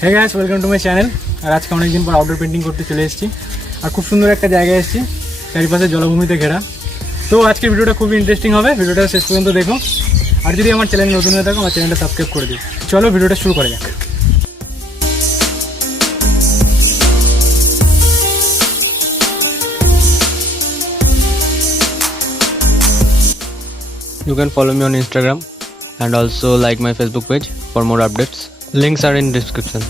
Hey guys welcome to my channel. और आज के अनेक दिन पर आउटडोर पेंटिंग करते चले एसेছি और खूब सुंदर एक জায়গায় এসেছি চারিপাশে জলাভূমিতে ঘেরা। তো আজকের ভিডিওটা খুবই ইন্টারেস্টিং হবে, ভিডিওটা শেষ পর্যন্ত দেখো। আর যদি আমার চ্যানেল নতুন হয়ে থাকো আমার চ্যানেলটা সাবস্ক্রাইব করে দিও। চলো ভিডিওটা শুরু করা যাক। You can follow me on Instagram and also like my Facebook page for more updates. Links are in description.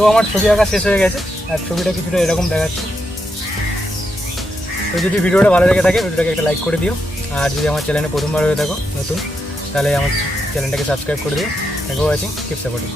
তো আমার ছবি আঁকা শেষ হয়ে গেছে, আর ছবিটা কিছুটা এরকম দেখাচ্ছে। তো যদি ভিডিওটা ভালো লেগে থাকে ভিডিওটাকে একটা লাইক করে দিও, আর যদি আমার চ্যানেলে প্রথমবার হয়ে থাকো নতুন, তাহলে আমার চ্যানেলটাকে সাবস্ক্রাইব করে দিও। Thank you for watching, keep supporting.